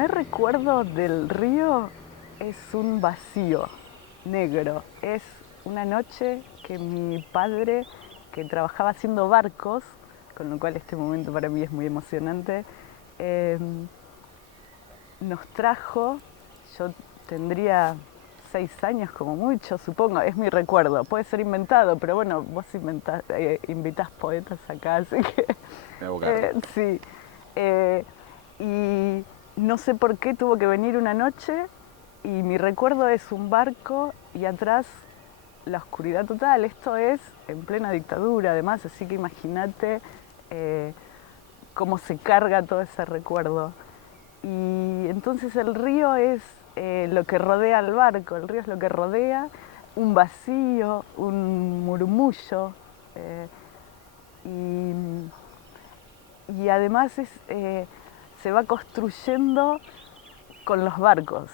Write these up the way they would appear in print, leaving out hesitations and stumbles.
primer recuerdo del río es un vacío negro. Es una noche que mi padre, que trabajaba haciendo barcos, con lo cual este momento para mí es muy emocionante, eh, nos trajo. Yo tendría 6 años como mucho, supongo, es mi recuerdo. Puede ser inventado, pero bueno, vos invitás poetas acá, así que Me hago cargo. sí. Eh, y no sé por qué tuvo que venir una noche y mi recuerdo es un barco y atrás la oscuridad total. Esto es en plena dictadura además, así que imagínate cómo se carga todo ese recuerdo. Y entonces el río es lo que rodea al barco, el río es lo que rodea, un vacío, un murmullo. eh, y, y además se va construyendo con los barcos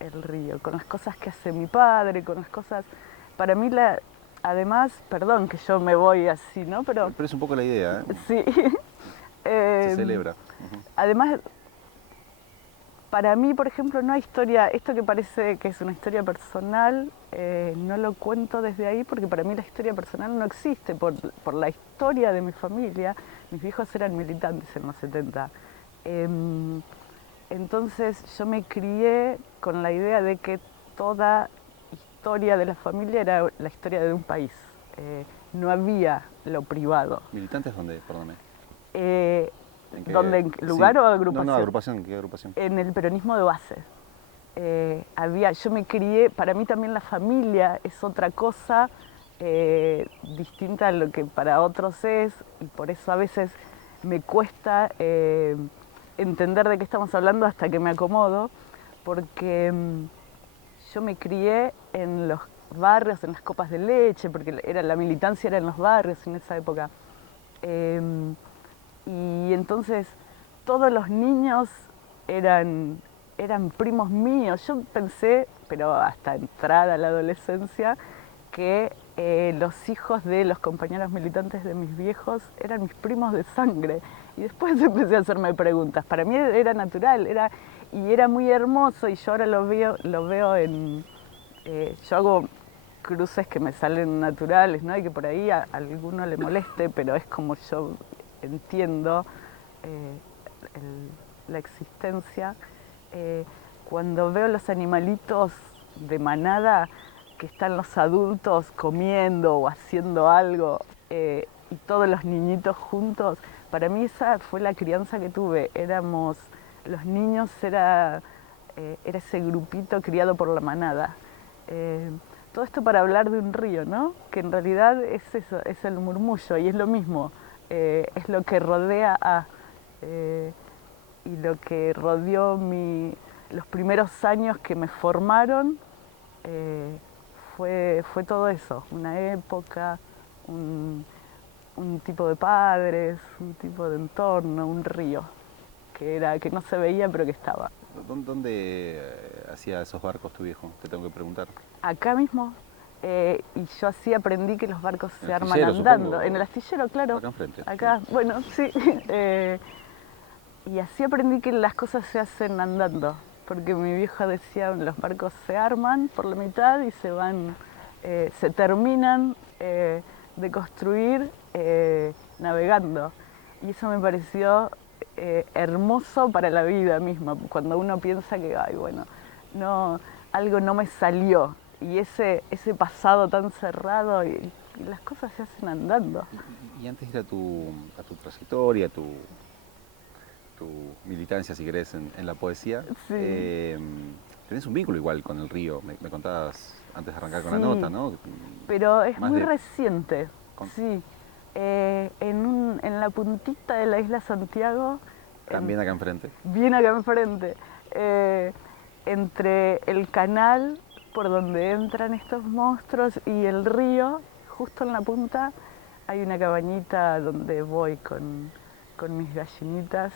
el río, con las cosas que hace mi padre, con las cosas... Para mí, además, perdón que yo me voy así, ¿no? Pero Pero es un poco la idea, ¿eh? sí. Se Eh, celebra. Ujú. además, para mí, por ejemplo, no hay historia, esto que parece que es una historia personal, no lo cuento desde ahí porque para mí la historia personal no existe, por la historia de mi familia. Mis viejos eran militantes en los 70. Em, entonces yo me crié con la idea de que toda historia de la familia era la historia de un país. No había lo privado. ¿Militantes dónde? Perdóname. Eh, ¿En qué? ¿Dónde? ¿En Sí. lugar o No, agrupación? agrupación. ¿En qué agrupación? En el peronismo de base. Yo me crié, para mí también la familia es otra cosa distinta a lo que para otros es, y por eso a veces me cuesta entender de qué estamos hablando hasta que me acomodo, porque yo me crié en los barrios, en las copas de leche, porque la militancia era en los barrios en esa época. Eh, y entonces todos los niños eran primos míos. Yo pensé, pero hasta entrada a la adolescencia, que los hijos de los compañeros militantes de mis viejos eran mis primos de sangre. Y después empecé a hacerme preguntas. Para mí era natural, y era muy hermoso, y yo ahora lo veo en... yo hago cruces que me salen naturales, ¿no? Y que por ahí a alguno le moleste, pero es como yo entiendo eh, la existencia. Eh, Cuando veo los animalitos de manada, que están los adultos comiendo o haciendo algo, y todos los niñitos juntos, para mí esa fue la crianza que tuve. Los niños era ese grupito criado por la manada. Eh, Todo esto para hablar de un río, ¿no? Que en realidad es eso, es el murmullo, y es lo mismo, es lo que rodea eh, y lo que rodeó los primeros años que me formaron, eh, fue todo eso, una época, un, un tipo de padres, un tipo de entorno, un río, que no se veía pero que estaba. ¿Dónde hacía esos barcos tu viejo? Te tengo que preguntar. Acá mismo, y yo así aprendí que los barcos En se el arman astillero, andando. En el supongo. astillero, claro. Acá enfrente. Sí. Acá, bueno, sí. Y así aprendí que las cosas se hacen andando. Porque mi vieja decía, los barcos se arman por la mitad y se terminan de construir navegando. Y eso me pareció hermoso para la vida misma, cuando uno piensa que, ay, bueno, no, algo no me salió. Y ese pasado tan cerrado, y las cosas se hacen andando. Y antes de ir a tu trayectoria, tu militancia, si querés, en la poesía, Sí, tenés un vínculo igual con el río. Me contabas antes de arrancar con la nota, sí, ¿no? pero es Más muy de... reciente, con- sí. En la puntita de la isla Santiago, en- también acá enfrente. bien acá enfrente, eh, entre el canal por donde entran estos monstruos y el río, justo en la punta, hay una cabañita donde voy con mis gallinitas.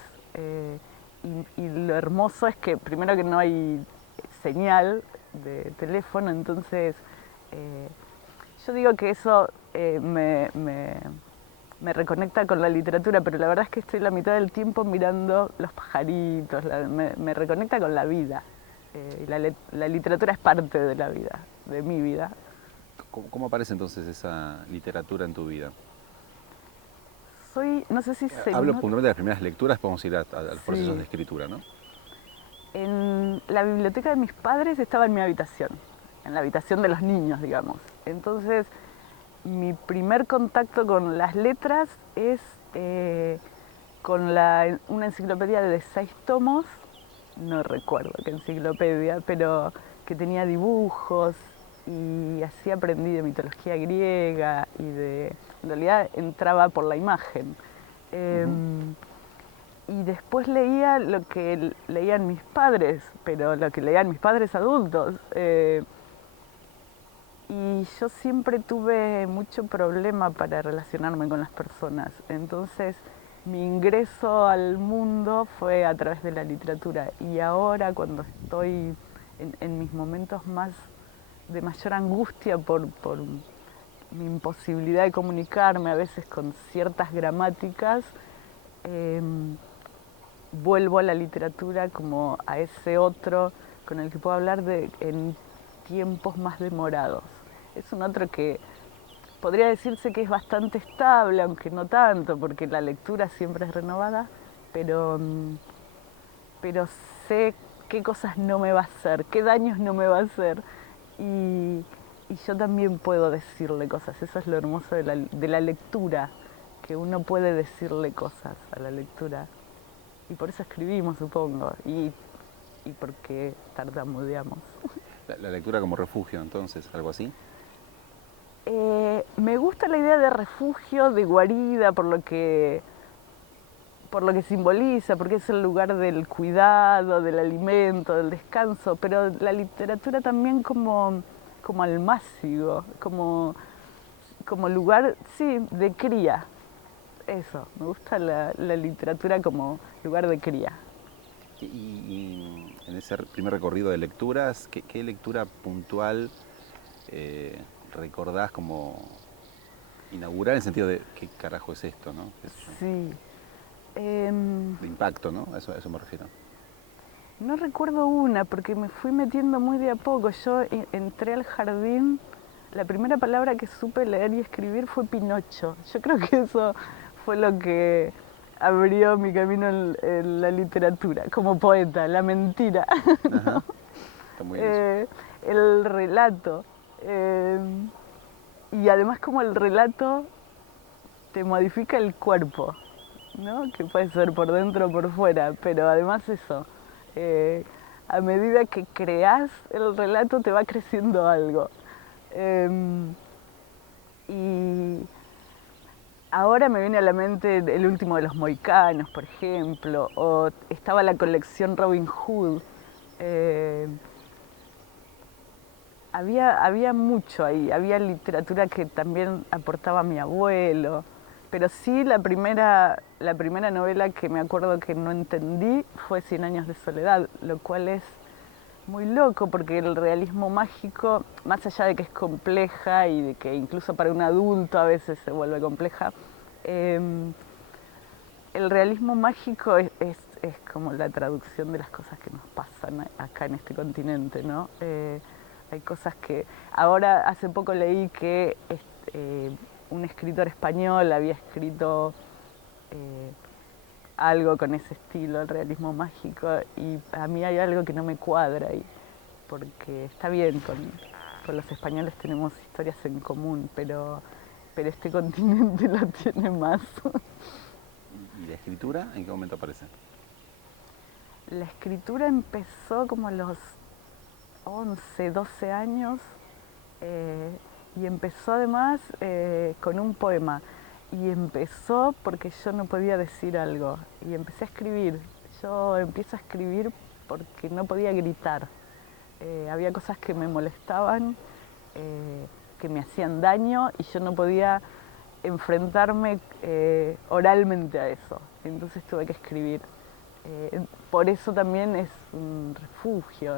Y lo hermoso es que primero que no hay señal de teléfono, entonces eh, yo digo que eso me reconecta con la literatura, pero la verdad es que estoy la mitad del tiempo mirando los pajaritos, me reconecta con la vida. Y la literatura es parte de la vida, de mi vida. ¿Cómo aparece entonces esa literatura en tu vida? No sé si se Hablo nota. puntualmente de las primeras lecturas, podemos ir a los procesos Sí. de escritura, ¿no? En la biblioteca de mis padres estaba en mi habitación, en la habitación de los niños, digamos. Entonces, mi primer contacto con las letras es con una enciclopedia de 6 tomos, no recuerdo qué enciclopedia, pero que tenía dibujos y así aprendí de mitología griega en realidad entraba por la imagen. Ujú. Y después leía lo que leían mis padres, pero lo que leían mis padres adultos. Y yo siempre tuve mucho problema para relacionarme con las personas. Entonces, mi ingreso al mundo fue a través de la literatura. Y ahora, cuando estoy en mis momentos más de mayor angustia por mi imposibilidad de comunicarme, a veces con ciertas gramáticas, vuelvo a la literatura como a ese otro con el que puedo hablar en tiempos más demorados. Es un otro que podría decirse que es bastante estable, aunque no tanto, porque la lectura siempre es renovada, pero, pero sé qué cosas no me va a hacer, qué daños no me va a hacer. Y, y yo también puedo decirle cosas, eso es lo hermoso de la lectura, que uno puede decirle cosas a la lectura. Y por eso escribimos, supongo, y porque tartamudeamos. La lectura como refugio, entonces, algo así. Me gusta la idea de refugio, de guarida, por lo que simboliza, porque es el lugar del cuidado, del alimento, del descanso, pero la literatura también como almácigo, como lugar, sí, de cría. Eso, me gusta la literatura como lugar de cría. Y en ese primer recorrido de lecturas, ¿qué lectura puntual eh, recordás como inaugurar en el sentido de qué carajo es esto, ¿no? ¿Qué sé yo? Sí. Em, De impacto, ¿no? A eso me refiero. no recuerdo una porque me fui metiendo muy de a poco. Yo entré al jardín, la primera palabra que supe leer y escribir fue Pinocho. Yo creo que eso fue lo que abrió mi camino en la literatura, como poeta, la mentira, Ajá, ¿no? está muy bien eso. Eh, el relato. eh, y además como el relato te modifica el cuerpo, ¿no? Que puede ser por dentro o por fuera, pero además eso, eh, a medida que creas el relato te va creciendo algo. Em, y ahora me viene a la mente El último de los mohicanos, por ejemplo, o estaba la colección Robin Hood. Eh, había mucho ahí, había literatura que también aportaba mi abuelo, pero sí la primera novela que me acuerdo que no entendí fue Cien años de soledad, lo cual es muy loco porque el realismo mágico, más allá de que es compleja y de que incluso para un adulto a veces se vuelve compleja, eh, el realismo mágico es como la traducción de las cosas que nos pasan acá en este continente, ¿no? Hay cosas que... Ahora, hace poco leí que un escritor español había escrito eh, algo con ese estilo, el realismo mágico, y a mí hay algo que no me cuadra ahí, porque está bien, con los españoles tenemos historias en común, pero este continente lo tiene más. ¿Y la escritura en qué momento aparece? La escritura empezó como a los 11, 12 años y empezó además con un poema. Y empezó porque yo no podía decir algo y empecé a escribir. Yo empiezo a escribir porque no podía gritar. Había cosas que me molestaban, que me hacían daño y yo no podía enfrentarme oralmente a eso. Entonces tuve que escribir. Por eso también es un refugio,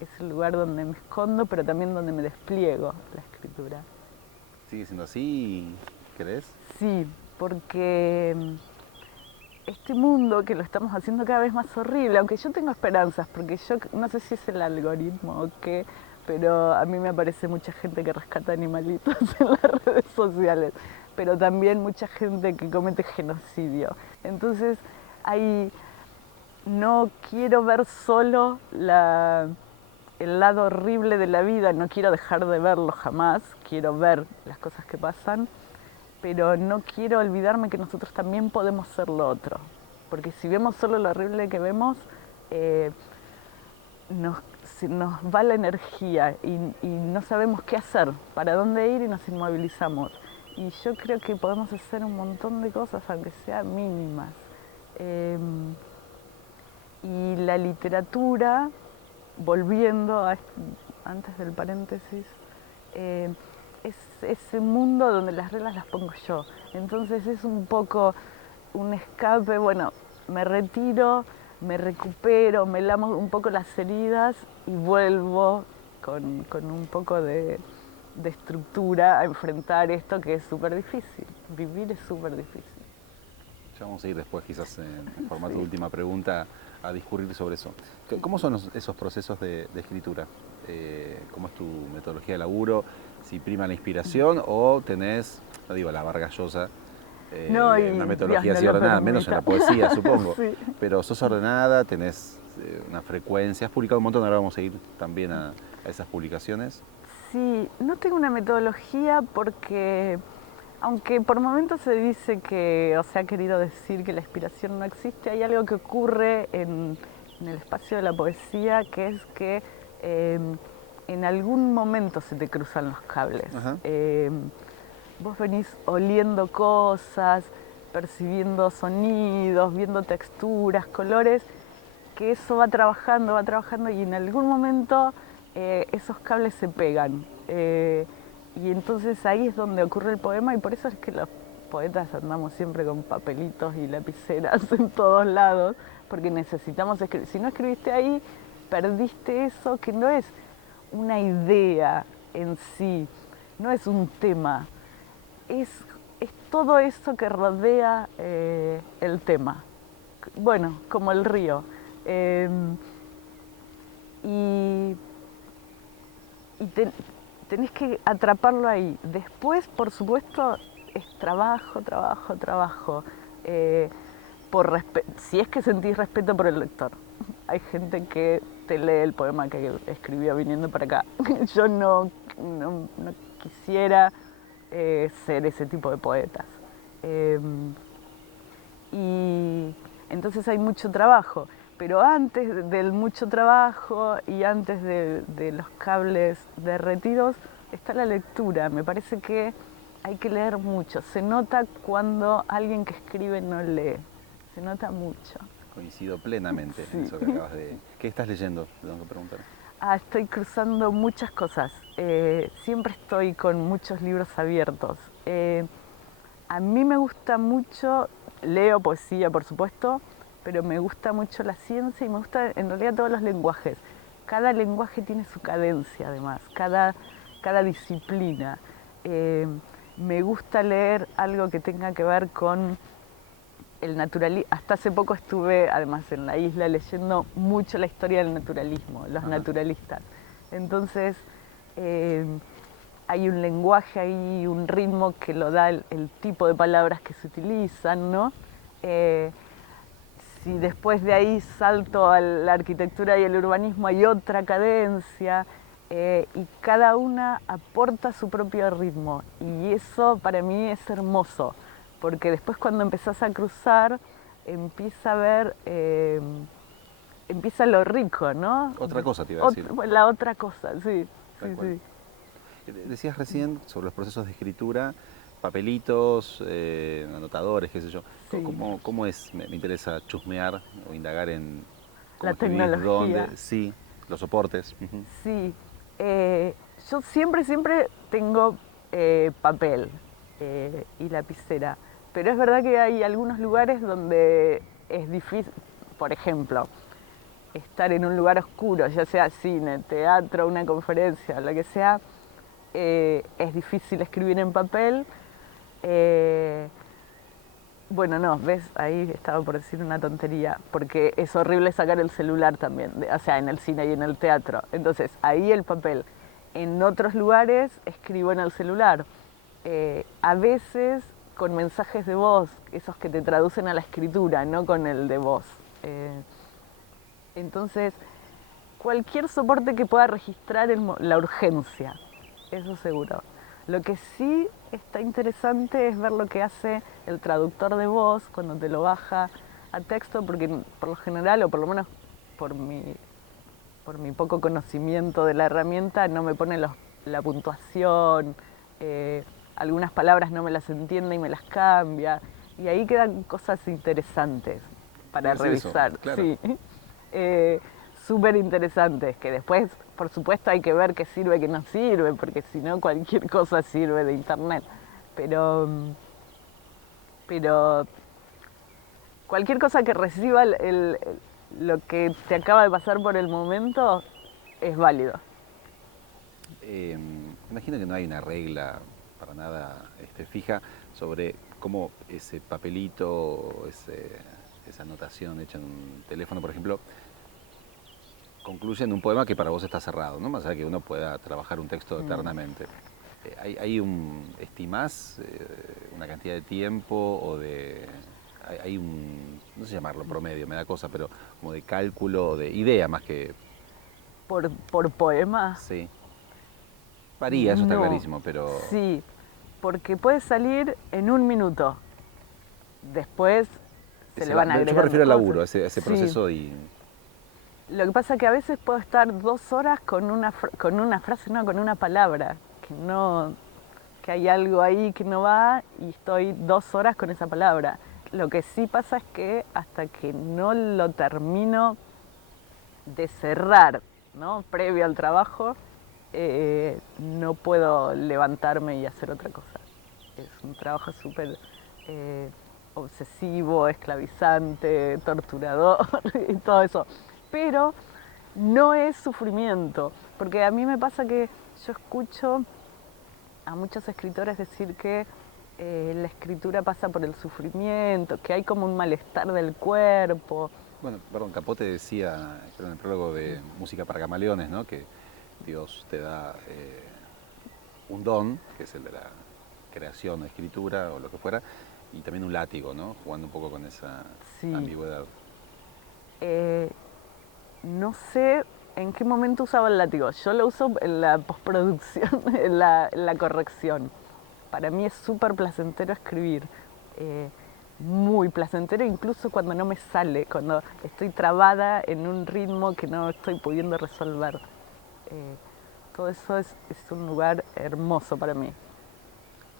es el lugar donde me escondo, pero también donde me despliego la escritura. ¿Sigue siendo así, crees? Sí, porque este mundo que lo estamos haciendo cada vez más horrible, aunque yo tengo esperanzas, porque yo no sé si es el algoritmo o qué, pero a mí me aparece mucha gente que rescata animalitos en las redes sociales, pero también mucha gente que comete genocidio. Entonces, no quiero ver solo el lado horrible de la vida, no quiero dejar de verlo jamás, quiero ver las cosas que pasan, pero no quiero olvidarme que nosotros también podemos ser lo otro, porque si vemos solo lo horrible que vemos, nos va la energía y no sabemos qué hacer, para dónde ir y nos inmovilizamos. Y yo creo que podemos hacer un montón de cosas, aunque sean mínimas. Y la literatura, volviendo antes del paréntesis, es ese mundo donde las reglas las pongo yo. Entonces es un poco un escape, bueno, me retiro, me recupero, me lamo un poco las heridas y vuelvo con un poco de estructura a enfrentar esto que es súper difícil. Vivir es súper difícil. Ya vamos a ir después, quizás en formato de última pregunta, a discurrir sobre eso. ¿Cómo son esos procesos de escritura? ¿Cómo es tu metodología de laburo? ¿Si prima la inspiración o tenés, no digo la vargallosa, una metodología así ordenada, menos en la poesía, supongo? Sí. Pero sos ordenada, tenés una frecuencia, has publicado un montón, ahora vamos a ir también a esas publicaciones. Sí, no tengo una metodología porque, aunque por momentos se dice que, o se ha querido decir que la inspiración no existe, hay algo que ocurre en el espacio de la poesía, que es que en algún momento se te cruzan los cables. Vos venís oliendo cosas, percibiendo sonidos, viendo texturas, colores, que eso va trabajando y en algún momento esos cables se pegan. Y entonces ahí es donde ocurre el poema y por eso es que los poetas andamos siempre con papelitos y lapiceras en todos lados, porque necesitamos escribir. Si no escribiste ahí, perdiste eso que no es una idea en sí, no es un tema, es todo eso que rodea el tema. Bueno, como el río. Tenés que atraparlo ahí. Después, por supuesto, es trabajo. Si es que sentís respeto por el lector. Hay gente que te lee el poema que escribió viniendo para acá. Yo no quisiera ser ese tipo de poetas. Y entonces hay mucho trabajo. Pero antes del mucho trabajo y antes de los cables derretidos está la lectura. Me parece que hay que leer mucho. Se nota cuando alguien que escribe no lee. Se nota mucho. Coincido plenamente en eso que acabas de... ¿Qué estás leyendo? Te tengo que preguntar. Estoy cruzando muchas cosas. Siempre estoy con muchos libros abiertos. A mí me gusta mucho, leo poesía por supuesto, pero me gusta mucho la ciencia y me gusta en realidad todos los lenguajes. Cada lenguaje tiene su cadencia además, cada disciplina. Me gusta leer algo que tenga que ver con el naturalismo. Hasta hace poco estuve además en la isla leyendo mucho la historia del naturalismo, los naturalistas. Entonces hay un lenguaje, hay un ritmo que lo da el tipo de palabras que se utilizan, ¿no? Si después de ahí salto a la arquitectura y el urbanismo, hay otra cadencia y cada una aporta su propio ritmo. Y eso para mí es hermoso, porque después cuando empezás a cruzar, empieza a ver, empieza lo rico, ¿no? Otra cosa te iba a decir. La otra cosa, sí. Decías recién sobre los procesos de escritura, papelitos, anotadores, qué sé yo. Sí. ¿Cómo es? Me interesa chusmear o indagar en la tecnología. ¿Dónde? Sí, los soportes. Sí, yo siempre tengo papel y lapicera, pero es verdad que hay algunos lugares donde es difícil, por ejemplo, estar en un lugar oscuro, ya sea cine, teatro, una conferencia, lo que sea, es difícil escribir en papel. Bueno, no, ves, ahí estaba por decir una tontería, porque es horrible sacar el celular también, o sea, en el cine y en el teatro. Entonces, ahí el papel. En otros lugares escribo en el celular. A veces con mensajes de voz, esos que te traducen a la escritura, no con el de voz. Eh, entonces, cualquier soporte que pueda registrar la urgencia, eso seguro. Lo que sí está interesante es ver lo que hace el traductor de voz cuando te lo baja a texto, porque por lo general, o por lo menos por mi poco conocimiento de la herramienta, no me pone la puntuación, algunas palabras no me las entiende y me las cambia, y ahí quedan cosas interesantes para revisar. Eso, claro. Sí. Eh, Súper interesantes, que después, por supuesto, hay que ver qué sirve, qué no sirve, porque si no, cualquier cosa sirve de internet. Pero, pero cualquier cosa que reciba lo que te acaba de pasar por el momento es válido. Imagino que no hay una regla para nada fija sobre cómo ese papelito, esa anotación hecha en un teléfono, por ejemplo, concluye en un poema que para vos está cerrado, ¿no? Más allá de que uno pueda trabajar un texto eternamente. ¿Estimás una cantidad de tiempo o hay un, no sé llamarlo promedio, me da cosa, pero como de cálculo, de idea más que... ¿Por poema? Sí. Varía, eso está No. clarísimo, pero... Sí, porque puede salir en un minuto. Después se le van agregando Yo me refiero al laburo, cosas. ese Sí. proceso y... Lo que pasa es que a veces puedo estar 2 horas con una frase, no, con una palabra, que hay algo ahí que no va y estoy 2 horas con esa palabra. Lo que sí pasa es que hasta que no lo termino de cerrar, ¿no? Previo al trabajo, no puedo levantarme y hacer otra cosa. Es un trabajo súper obsesivo, esclavizante, torturador y todo eso. Pero no es sufrimiento, porque a mí me pasa que yo escucho a muchos escritores decir que la escritura pasa por el sufrimiento, que hay como un malestar del cuerpo. Bueno, perdón, Capote decía creo en el prólogo de Música para Camaleones, ¿no? Que Dios te da un don, que es el de la creación o escritura o lo que fuera, y también un látigo, ¿no? Jugando un poco con esa Sí. ambigüedad. No sé en qué momento usaba el látigo. Yo lo uso en la postproducción, en la corrección. Para mí es súper placentero escribir. Muy placentero, incluso cuando no me sale, cuando estoy trabada en un ritmo que no estoy pudiendo resolver. Todo eso es un lugar hermoso para mí.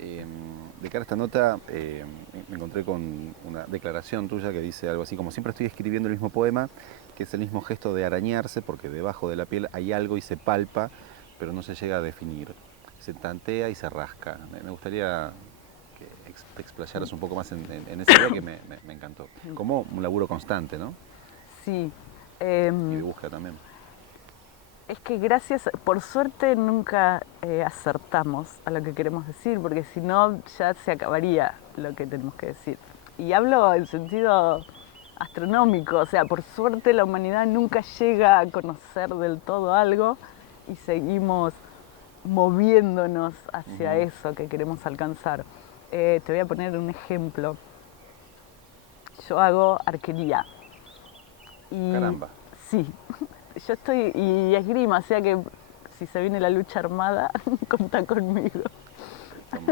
De cara a esta nota, me encontré con una declaración tuya que dice algo así como: siempre estoy escribiendo el mismo poema, que es el mismo gesto de arañarse, porque debajo de la piel hay algo y se palpa, pero no se llega a definir. Se tantea y se rasca. Me gustaría que te explayaras un poco más en esa idea que me encantó. Como un laburo constante, ¿no? Sí. Y de búsqueda también. Es que por suerte nunca acertamos a lo que queremos decir, porque si no ya se acabaría lo que tenemos que decir. Y hablo en sentido astronómico, o sea, por suerte la humanidad nunca llega a conocer del todo algo y seguimos moviéndonos hacia eso que queremos alcanzar. Te voy a poner un ejemplo. Yo hago arquería. Caramba. Sí, yo estoy, y esgrima, o sea que si se viene la lucha armada, contá conmigo.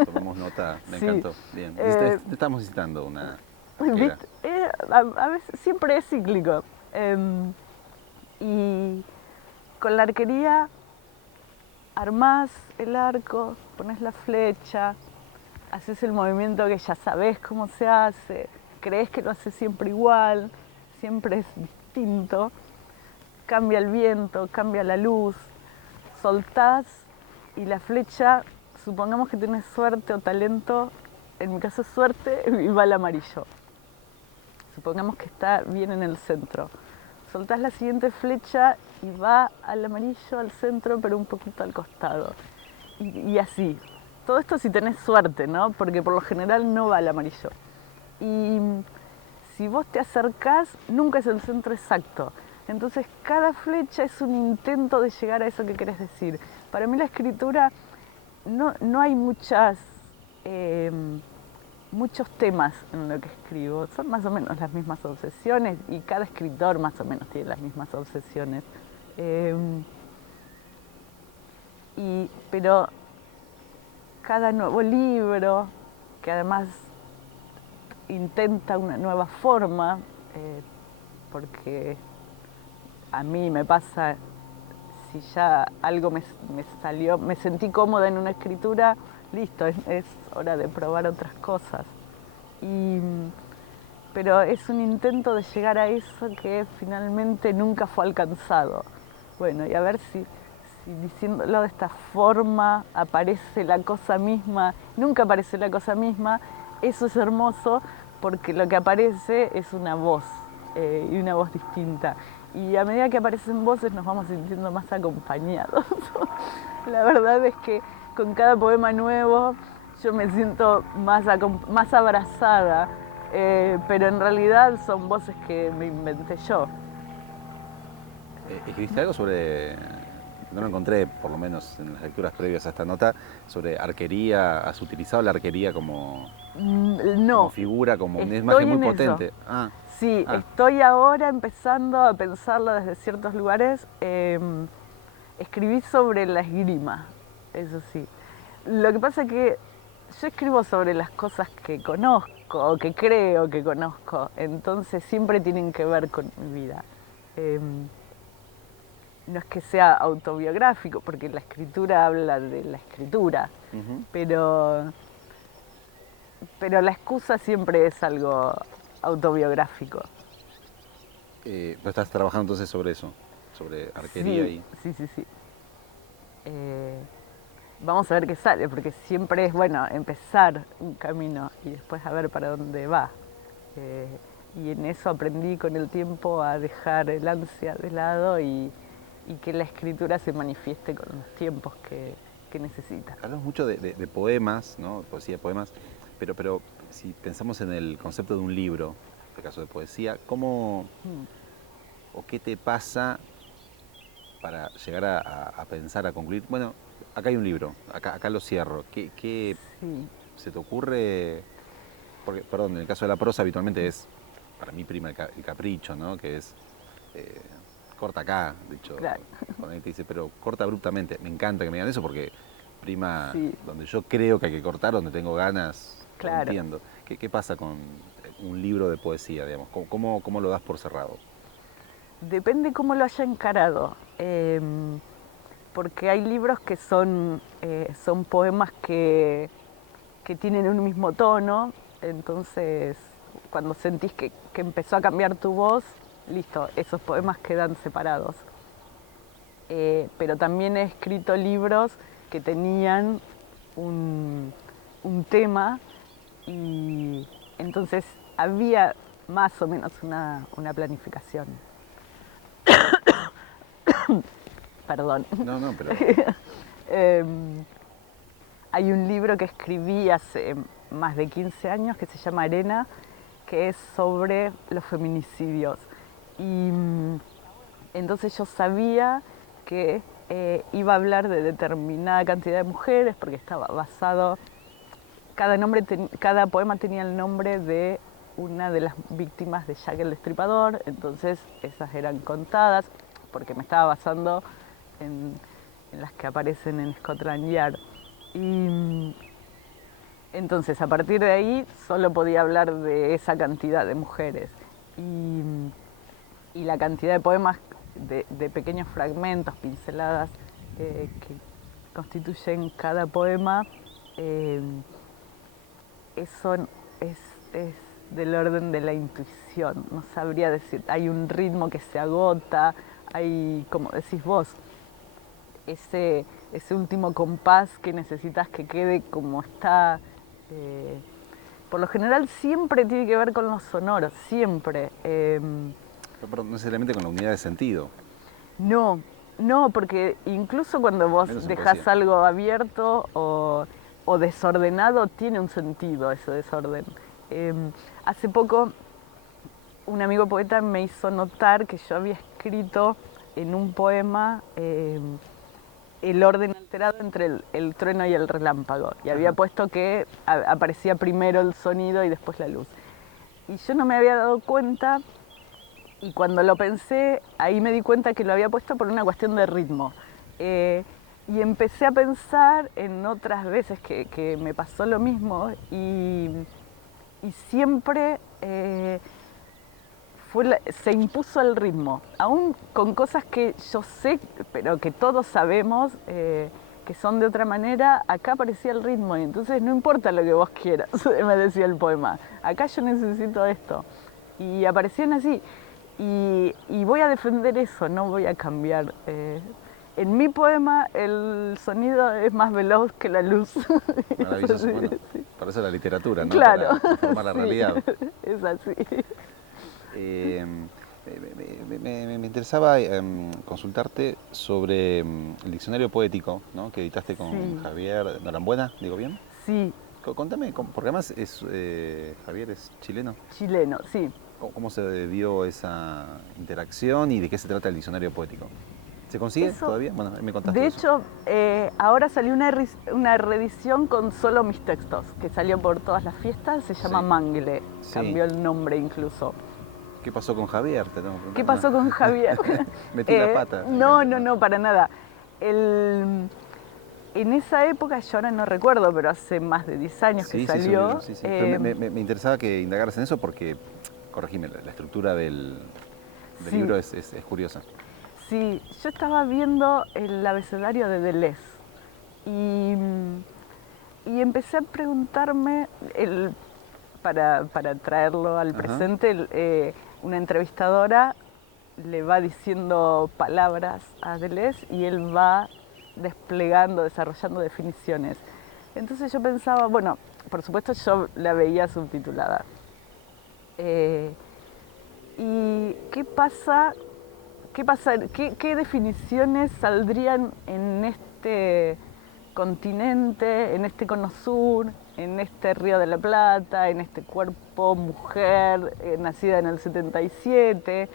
Tomemos nota, me Sí. encantó. Bien. Te estamos necesitando una arquera. A veces siempre es cíclico. Y con la arquería armás el arco, pones la flecha, haces el movimiento que ya sabes cómo se hace, crees que lo haces siempre igual, siempre es distinto. Cambia el viento, cambia la luz, soltás y la flecha, supongamos que tenés suerte o talento, en mi caso es suerte, y va al amarillo. Supongamos que está bien en el centro. Soltás la siguiente flecha y va al amarillo, al centro, pero un poquito al costado. Y así. Todo esto si tenés suerte, ¿no? Porque por lo general no va al amarillo. Y si vos te acercás, nunca es el centro exacto. Entonces cada flecha es un intento de llegar a eso que querés decir. Para mí la escritura no hay muchos temas en lo que escribo. Son más o menos las mismas obsesiones y cada escritor más o menos tiene las mismas obsesiones. Pero cada nuevo libro, que además intenta una nueva forma, porque a mí me pasa, si ya algo me salió, me sentí cómoda en una escritura, listo, es hora de probar otras cosas. Pero es un intento de llegar a eso que finalmente nunca fue alcanzado. Bueno, y a ver si diciéndolo de esta forma aparece la cosa misma, nunca aparece la cosa misma. Eso es hermoso porque lo que aparece es una voz, y una voz distinta. Y a medida que aparecen voces nos vamos sintiendo más acompañados. La verdad es que con cada poema nuevo yo me siento más abrazada, pero en realidad son voces que me inventé yo. ¿Escribiste algo sobre, no lo encontré por lo menos en las lecturas previas a esta nota, sobre arquería? ¿Has utilizado la arquería como No, figura, como una imagen muy potente? Sí, estoy ahora empezando a pensarlo desde ciertos lugares. Escribí sobre la esgrima, eso sí. Lo que pasa es que yo escribo sobre las cosas que conozco o que creo que conozco, entonces siempre tienen que ver con mi vida. No es que sea autobiográfico, porque la escritura habla de la escritura, pero la excusa siempre es algo autobiográfico. ¿Pero estás trabajando entonces sobre eso? ¿Sobre arquería? Sí. Vamos a ver qué sale, porque siempre es bueno empezar un camino y después a ver para dónde va. Y en eso aprendí con el tiempo a dejar el ansia de lado y que la escritura se manifieste con los tiempos que necesita. Hablamos mucho de poemas, ¿no? Poesía, poemas, pero si pensamos en el concepto de un libro, en este caso de poesía, ¿cómo o qué te pasa para llegar a pensar, a concluir? Bueno, acá hay un libro, acá lo cierro. ¿Qué se te ocurre? Porque, perdón, en el caso de la prosa habitualmente es, para mí prima el capricho, ¿no? Que es, corta acá, de hecho, claro. Cuando alguien te dice, pero corta abruptamente. Me encanta que me digan eso porque prima donde yo creo que hay que cortar, donde tengo ganas, claro. Lo entiendo. ¿Qué pasa con un libro de poesía, digamos? ¿Cómo lo das por cerrado? Depende cómo lo haya encarado, porque hay libros que son poemas que tienen un mismo tono, entonces cuando sentís que empezó a cambiar tu voz, listo, esos poemas quedan separados. Pero también he escrito libros que tenían un tema y entonces había más o menos una planificación. Perdón. No, pero... Hay un libro que escribí hace más de 15 años que se llama Arena, que es sobre los feminicidios. Y entonces yo sabía que iba a hablar de determinada cantidad de mujeres porque estaba basado, cada poema tenía el nombre de una de las víctimas de Jack el Destripador, entonces esas eran contadas porque me estaba basando en las que aparecen en Scotland Yard. Y entonces a partir de ahí solo podía hablar de esa cantidad de mujeres. Y la cantidad de poemas, de pequeños fragmentos, pinceladas que constituyen cada poema, eso es del orden de la intuición. No sabría decir, hay un ritmo que se agota, hay, como decís vos, ese último compás que necesitas que quede como está. Por lo general siempre tiene que ver con los sonoros, siempre. Pero no necesariamente con la unidad de sentido. No, porque incluso cuando vos dejás algo abierto o desordenado, tiene un sentido ese desorden. Hace poco un amigo poeta me hizo notar que yo había escrito en un poema el orden alterado entre el trueno y el relámpago. Y había puesto que aparecía primero el sonido y después la luz. Y yo no me había dado cuenta, y cuando lo pensé, ahí me di cuenta que lo había puesto por una cuestión de ritmo. Y empecé a pensar en otras veces que me pasó lo mismo y siempre se impuso el ritmo, aún con cosas que yo sé, pero que todos sabemos que son de otra manera, acá aparecía el ritmo y entonces no importa lo que vos quieras, me decía el poema, acá yo necesito esto. Y aparecían así. Y voy a defender eso, no voy a cambiar. En mi poema el sonido es más veloz que la luz. Maravilloso, Sí, bueno, sí. para eso la literatura, ¿no? Claro, Para informar la sí, realidad. es así. Eh, me interesaba consultarte sobre el diccionario poético, ¿no? Que editaste con Sí, Javier Norambuena, ¿digo bien? sí, Contame, porque además Javier es chileno. chileno, sí. ¿Cómo se dio esa interacción y de qué se trata el diccionario poético? ¿Se consigue Eso, todavía? Bueno, me contaste de de eso. hecho, ahora salió una reedición con solo mis textos, que salió por todas las fiestas, se llama Sí. Mangle, Sí. cambió el nombre incluso. ¿Qué pasó con Javier? Te tengo que ¿Qué preguntar. pasó con Javier? Metí la pata. No, para nada. En esa época, yo ahora no recuerdo, pero hace más de 10 años que Sí, sí, salió. sí, sí. Pero me interesaba que indagaras en eso porque, corregime, la estructura del Sí, libro es curiosa. sí, yo estaba viendo el abecedario de Deleuze y, y empecé a preguntarme, para traerlo al Ajá. presente, una entrevistadora le va diciendo palabras a Deleuze y él va desplegando, desarrollando definiciones. Entonces yo pensaba, bueno, por supuesto yo la veía subtitulada. ¿Y qué definiciones saldrían en este continente, en este cono sur, en este Río de la Plata, en este cuerpo mujer nacida en el 77?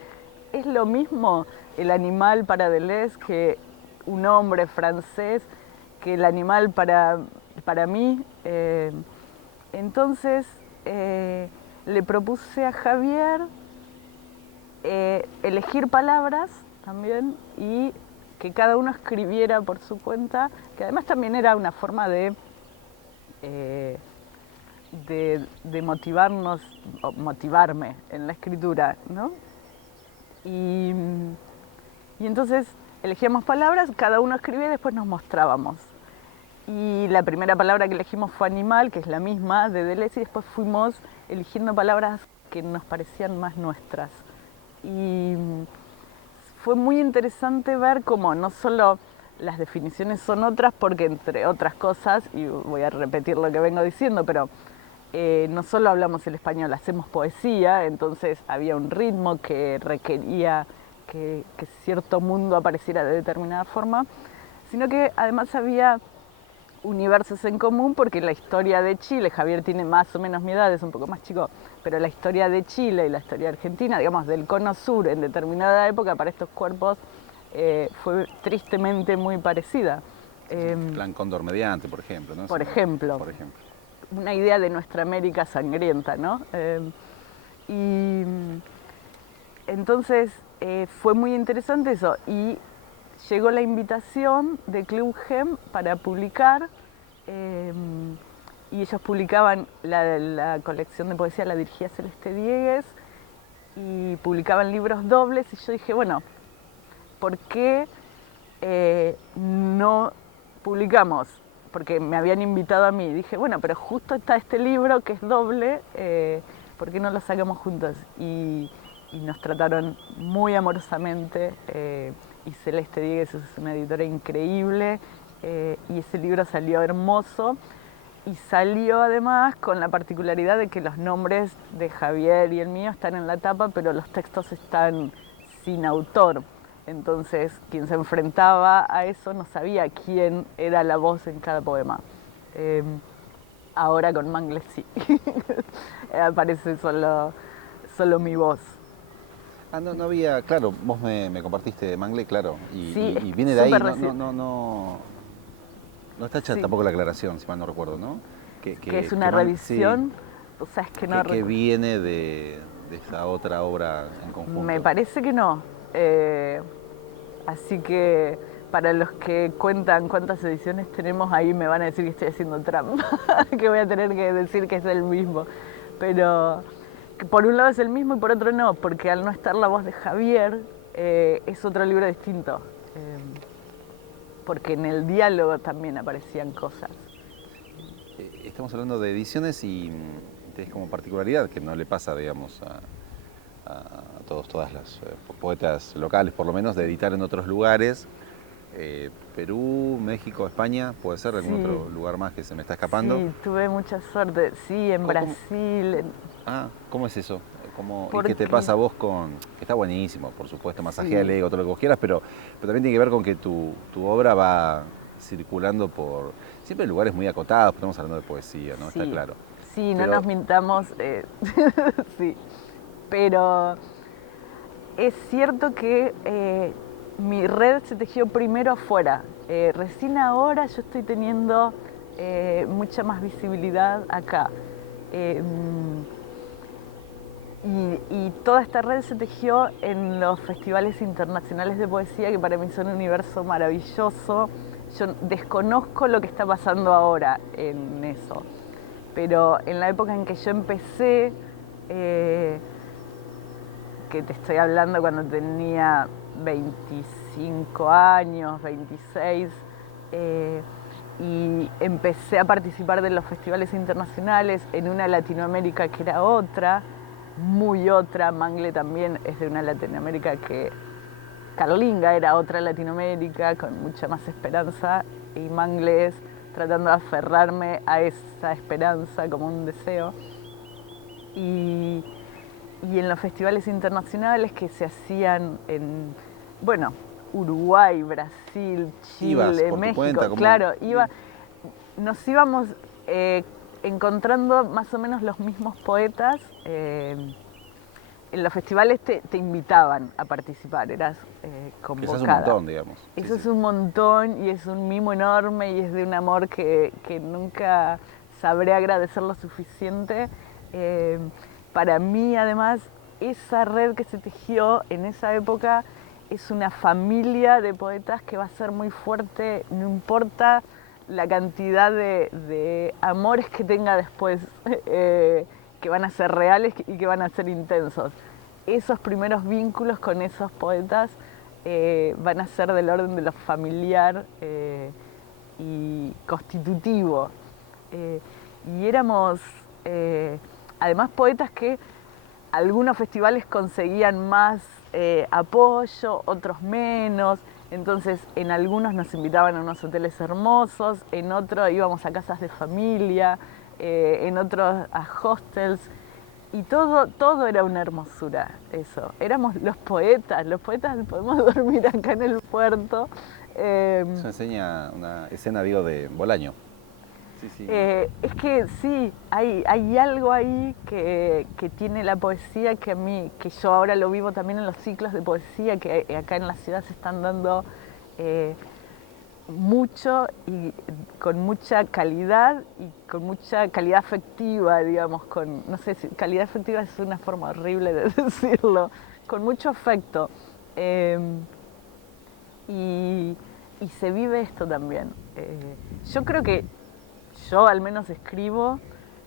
¿Es lo mismo el animal para Deleuze que un hombre francés, que el animal para mí? Entonces le propuse a Javier elegir palabras también y que cada uno escribiera por su cuenta, que además también era una forma eh, de motivarnos, o motivarme en la escritura, ¿no? Y, y entonces elegíamos palabras, cada uno escribía y después nos mostrábamos. Y la primera palabra que elegimos fue animal, que es la misma de Deleuze, y después fuimos eligiendo palabras que nos parecían más nuestras. Y fue muy interesante ver cómo no solo las definiciones son otras, porque entre otras cosas, y voy a repetir lo que vengo diciendo, pero no solo hablamos el español, hacemos poesía, entonces había un ritmo que requería que cierto mundo apareciera de determinada forma, sino que además había universos en común, porque la historia de Chile, Javier tiene más o menos mi edad, es un poco más chico, pero la historia de Chile y la historia argentina, digamos, del cono sur en determinada época para estos cuerpos fue tristemente muy parecida. Plan Cóndor Mediante, por ejemplo, ¿no? Por ejemplo, una idea de nuestra América sangrienta, ¿no? Y entonces fue muy interesante eso, y llegó la invitación de Club GEM para publicar, y ellos publicaban la colección de poesía, la dirigía Celeste Diegues, y publicaban libros dobles, y yo dije, bueno, ¿por qué no publicamos? Porque me habían invitado a mí, dije, bueno, pero justo está este libro que es doble, ¿por qué no lo sacamos juntos? Y nos trataron muy amorosamente, y Celeste Diegues es una editora increíble, y ese libro salió hermoso, y salió además con la particularidad de que los nombres de Javier y el mío están en la tapa, pero los textos están sin autor. Entonces, quien se enfrentaba a eso no sabía quién era la voz en cada poema. Ahora con Mangle sí. Aparece solo mi voz. Ah, no había, claro, vos me compartiste Mangle, claro, Sí, y es viene de ahí, súper no está hecha sí, tampoco la aclaración, si mal no recuerdo, ¿no? que es Que una Sí, revisión, o sea, es que no que recuerdo. viene de esa otra obra en Me conjunto. parece que no. Eh, Así que para los que cuentan cuántas ediciones tenemos, ahí me van a decir que estoy haciendo trampa, que voy a tener que decir que es el mismo. Pero que por un lado es el mismo y por otro no, porque al no estar la voz de Javier, es otro libro distinto. Eh, Porque en el diálogo también aparecían cosas. Estamos hablando de ediciones y tenés como particularidad que no le pasa, digamos, todas las poetas locales, por lo menos, de editar en otros lugares. Perú, México, España, puede ser algún Sí, otro lugar más que se me está escapando. sí, tuve mucha suerte. Sí, en ¿Cómo, Brasil, ¿Cómo es eso? ¿Y qué te porque pasa a vos con...? Está buenísimo, por supuesto, masajea el sí, ego, todo lo que vos quieras, pero también tiene que ver con que tu obra va circulando por siempre lugares muy acotados, estamos hablando de poesía, ¿no? Está sí, claro. sí, no Pero nos mintamos, sí, pero es cierto que mi red se tejió primero afuera. Recién ahora yo estoy teniendo mucha más visibilidad acá. Eh, y toda esta red se tejió en los festivales internacionales de poesía, que para mí son un universo maravilloso. Yo desconozco lo que está pasando ahora en eso, pero en la época en que yo empecé, eh, que te estoy hablando cuando tenía 25 años, 26, y empecé a participar de los festivales internacionales en una Latinoamérica que era otra, muy otra. Mangle también es de una Latinoamérica que Carlinga era otra Latinoamérica con mucha más esperanza, y Mangle es tratando de aferrarme a esa esperanza como un deseo. Y, y en los festivales internacionales que se hacían en, bueno, Uruguay, Brasil, ibas Chile, por tu cuenta, México, como... claro, nos íbamos encontrando más o menos los mismos poetas. En los festivales te invitaban a participar, eras Que se hace un convocada. montón, digamos. Sí, Eso sí. es un montón y es un mimo enorme y es de un amor que nunca sabré agradecer lo suficiente. Eh, para mí, además, esa red que se tejió en esa época es una familia de poetas que va a ser muy fuerte, no importa la cantidad de amores que tenga después, que van a ser reales y que van a ser intensos. Esos primeros vínculos con esos poetas van a ser del orden de lo familiar y constitutivo. Eh, y éramos además poetas que algunos festivales conseguían más apoyo, otros menos. Entonces en algunos nos invitaban a unos hoteles hermosos, en otros íbamos a casas de familia, en otros a hostels. Y todo era una hermosura, eso. Éramos los poetas podemos dormir acá en el puerto. Eh, Eso enseña una escena, digo, de Bolaño. Sí, sí. es que sí, hay algo ahí que tiene la poesía que a mí, que yo ahora lo vivo también en los ciclos de poesía que acá en la ciudad se están dando mucho y con mucha calidad y con mucha calidad afectiva, digamos, no sé si calidad afectiva es una forma horrible de decirlo, con mucho afecto. Eh, y, y se vive esto también. Yo creo que yo al menos escribo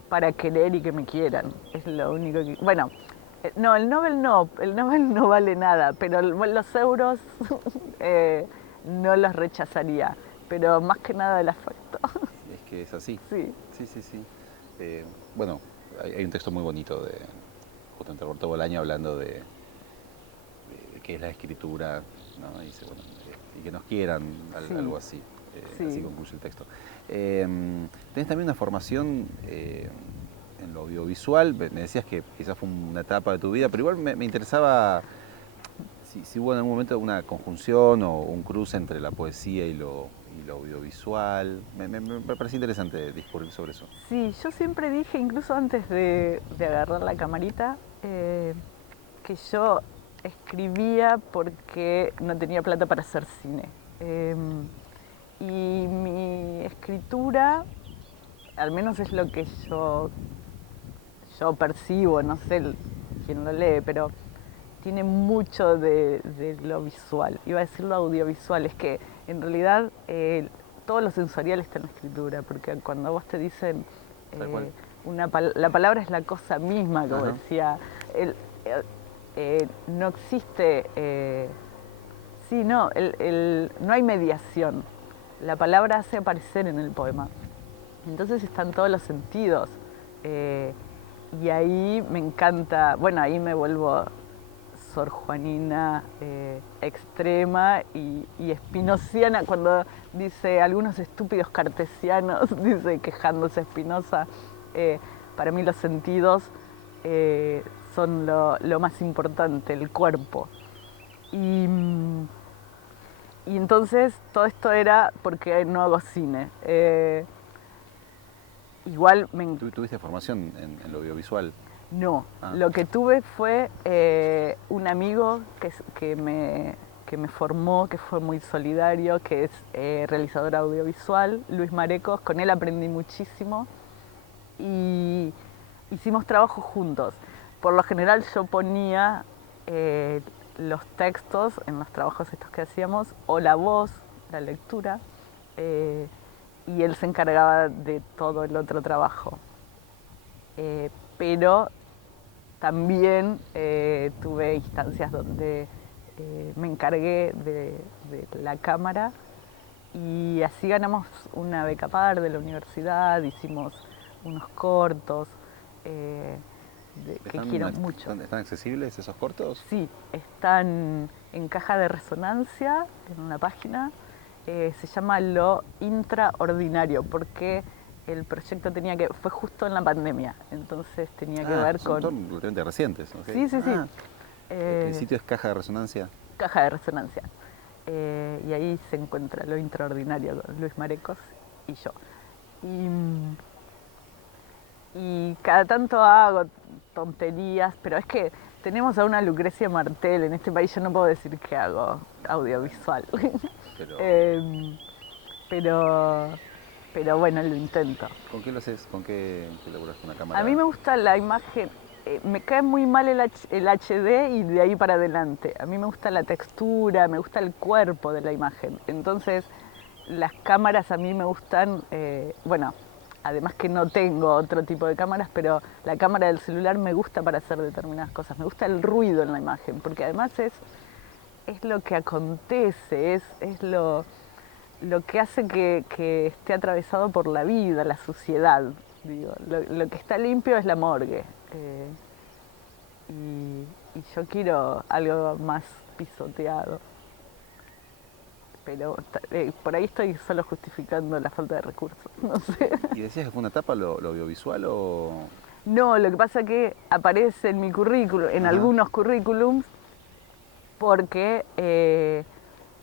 para querer y que me quieran. Es lo único que... Bueno, no, el Nobel no vale nada, pero los euros no los rechazaría. Pero más que nada el afecto. Es que es así. Sí, Sí, sí, sí. Bueno, hay un texto muy bonito de justamente Roberto Bolaño hablando de qué es la escritura, ¿no? Y dice, bueno, y que nos quieran, sí, algo así. Así sí. concluye el texto. Tenés también una formación en lo audiovisual. Me decías que quizás fue una etapa de tu vida, pero igual me interesaba si hubo en algún momento una conjunción o un cruce entre la poesía y lo lo audiovisual. Me parece interesante discurrir sobre eso. Sí, yo siempre dije, incluso antes de agarrar la camarita, que yo escribía porque no tenía plata para hacer cine. Y mi escritura, al menos es lo que yo percibo, no sé quién lo lee, pero tiene mucho de lo visual. Iba a decir lo audiovisual, es que en realidad todo lo sensorial está en la escritura, porque cuando vos te dicen la palabra es la cosa misma, como Ajá. decía, no existe, sí, no, no hay mediación, la palabra hace aparecer en el poema, entonces están todos los sentidos, y ahí me encanta, bueno, ahí me vuelvo sor Juanina extrema y espinosiana, cuando dice algunos estúpidos cartesianos, dice quejándose Spinoza, para mí los sentidos son lo más importante, el cuerpo. Y entonces todo esto era porque no hago cine. Igual ¿Tuviste formación en lo audiovisual? No, Ah. lo que tuve fue un amigo que me formó, que fue muy solidario, que es realizador audiovisual, Luis Marecos. Con él aprendí muchísimo y hicimos trabajos juntos. Por lo general yo ponía los textos en los trabajos estos que hacíamos, o la voz, la lectura, y él se encargaba de todo el otro trabajo. Pero también tuve instancias donde me encargué de la cámara y así ganamos una beca PAR de la universidad, hicimos unos cortos que quiero mucho. ¿Están accesibles esos cortos? Sí, están en Caja de Resonancia, en una página. Se llama Lo Intraordinario, porque el proyecto fue justo en la pandemia, entonces tenía que ver con... Son relativamente recientes. Okay. Sí. ¿El sitio es Caja de Resonancia? Caja de Resonancia. Y ahí se encuentra Lo Intraordinario con Luis Marecos y yo. Y cada tanto hago tonterías, pero es que tenemos a una Lucrecia Martel en este país, yo no puedo decir que hago audiovisual. Pero bueno, lo intento. ¿Con qué lo haces? ¿Con qué elaboras una cámara? A mí me gusta la imagen, me cae muy mal el HD y de ahí para adelante. A mí me gusta la textura, me gusta el cuerpo de la imagen. Entonces, las cámaras a mí me gustan, bueno, además que no tengo otro tipo de cámaras, pero la cámara del celular me gusta para hacer determinadas cosas. Me gusta el ruido en la imagen, porque además es lo que acontece, es lo que hace que esté atravesado por la vida, la suciedad. Digo, lo que está limpio es la morgue. Y yo quiero algo más pisoteado. Pero por ahí estoy solo justificando la falta de recursos, no sé. ¿Y decías que fue una etapa lo audiovisual o...? No, lo que pasa es que aparece en mi currículum, en algunos currículums, porque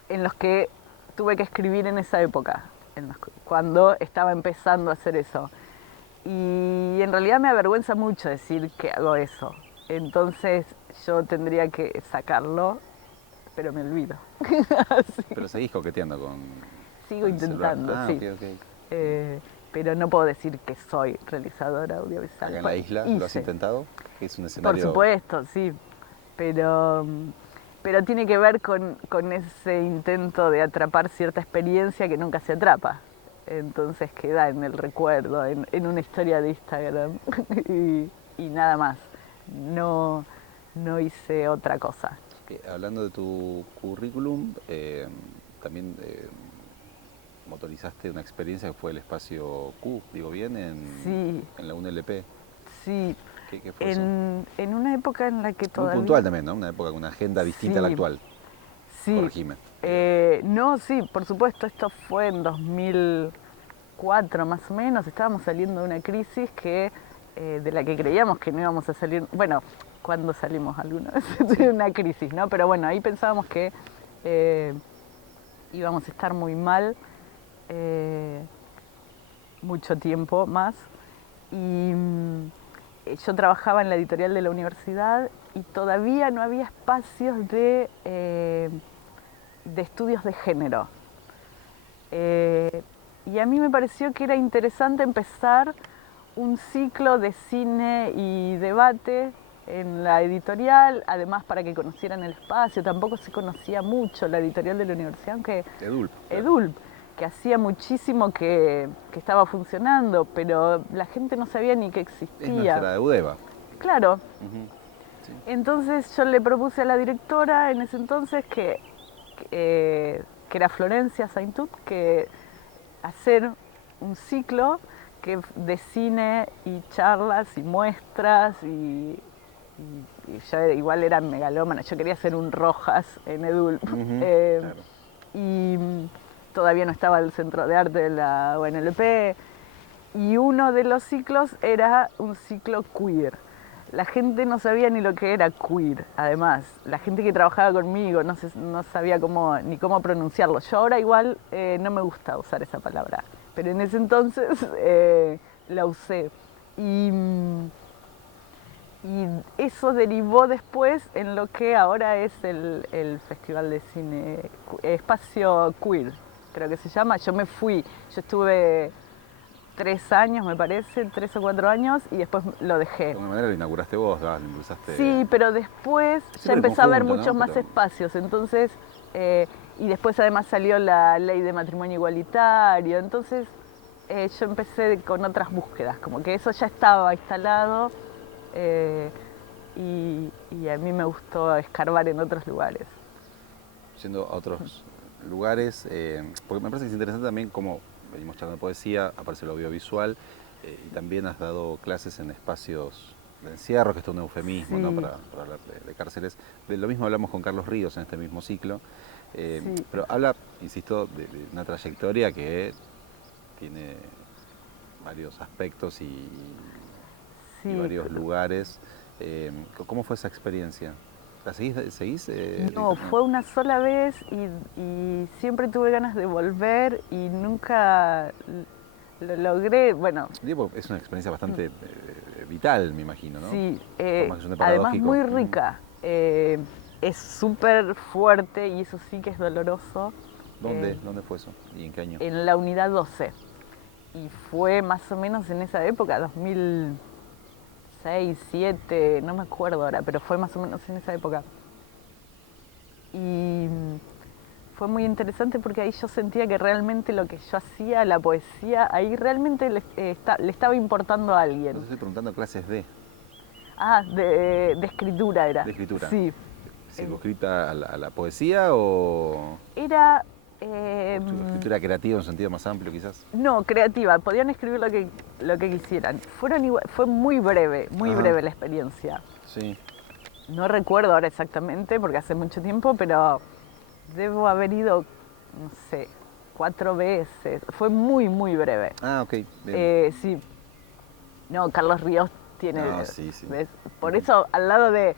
en los que tuve que escribir en esa época, cuando estaba empezando a hacer eso. Y en realidad me avergüenza mucho decir que hago eso. Entonces yo tendría que sacarlo, pero me olvido. Pero seguís coqueteando con... Sigo intentando, sí. Okay. Pero no puedo decir que soy realizadora audiovisual. ¿Acá en la isla lo has intentado? Que es un escenario... Por supuesto, sí. Pero tiene que ver con ese intento de atrapar cierta experiencia que nunca se atrapa. Entonces queda en el recuerdo, en una historia de Instagram y nada más. No hice otra cosa. Hablando de tu currículum, también motorizaste una experiencia que fue el espacio Q, digo bien, en la UNLP. Sí. ¿Qué fue eso? En una época en la que todavía... Muy puntual también, ¿no? Una época con una agenda distinta a la actual. Sí. Corregime. No, sí, por supuesto, esto fue en 2004 más o menos. Estábamos saliendo de una crisis de la que creíamos que no íbamos a salir. Bueno, cuando salimos alguna vez de una crisis, ¿no? Pero bueno, ahí pensábamos que íbamos a estar muy mal mucho tiempo más. Y yo trabajaba en la editorial de la universidad y todavía no había espacios de estudios de género. Y a mí me pareció que era interesante empezar un ciclo de cine y debate en la editorial, además para que conocieran el espacio. Tampoco se conocía mucho la editorial de la universidad, aunque EDULP. EDULP, que hacía muchísimo que estaba funcionando, pero la gente no sabía ni que existía. Es nuestra EUDEVA. Claro. Uh-huh. Sí. Entonces yo le propuse a la directora en ese entonces que era Florencia Saintut, que hacer un ciclo de cine y charlas y muestras y yo igual era megalómana, yo quería hacer un Rojas en EDULP. Claro. Y todavía no estaba el Centro de Arte de la UNLP, y uno de los ciclos era un ciclo queer. La gente no sabía ni lo que era queer, además. La gente que trabajaba conmigo no sabía ni cómo pronunciarlo. Yo ahora igual no me gusta usar esa palabra, pero en ese entonces la usé. Y eso derivó después en lo que ahora es el Festival de Cine Espacio Queer, creo que se llama. Yo estuve 3 años, me parece, 3 o 4 años, y después lo dejé. De alguna manera lo inauguraste vos, lo impulsaste. Sí, pero después ya empezó a haber muchos más espacios, entonces, y después además salió la ley de matrimonio igualitario, entonces yo empecé con otras búsquedas, como que eso ya estaba instalado, y a mí me gustó escarbar en otros lugares. Yendo a otros lugares, porque me parece que es interesante también cómo venimos charlando de poesía, aparece lo audiovisual, y también has dado clases en espacios de encierro, que esto es un eufemismo, sí, ¿no? Para hablar de cárceles. De lo mismo hablamos con Carlos Ríos en este mismo ciclo, sí, pero habla, insisto, de una trayectoria que tiene varios aspectos y varios lugares. ¿Cómo fue esa experiencia? ¿La seguís? No, fue una sola vez y siempre tuve ganas de volver y nunca lo logré. Bueno, es una experiencia bastante vital, me imagino, ¿no? Sí, además muy rica. Es súper fuerte y eso sí que es doloroso. ¿Dónde fue eso? ¿Y en qué año? En la unidad 12. Y fue más o menos en esa época, 2006, 2007, no me acuerdo ahora, pero fue más o menos en esa época. Y fue muy interesante porque ahí yo sentía que realmente lo que yo hacía, la poesía, ahí realmente le estaba importando a alguien. Entonces estoy preguntando clases de... de escritura era. De escritura. Sí. ¿Circunscrita a la poesía o...? Era... ¿Escritura creativa en un sentido más amplio quizás? No, creativa. Podían escribir lo que quisieran. Fue muy breve la experiencia. Sí. No recuerdo ahora exactamente porque hace mucho tiempo, pero debo haber ido, no sé, 4 veces. Fue muy, muy breve. Ah, ok. Bien. Sí. No, Carlos Ríos tiene... sí. ¿Ves? Por eso, al lado de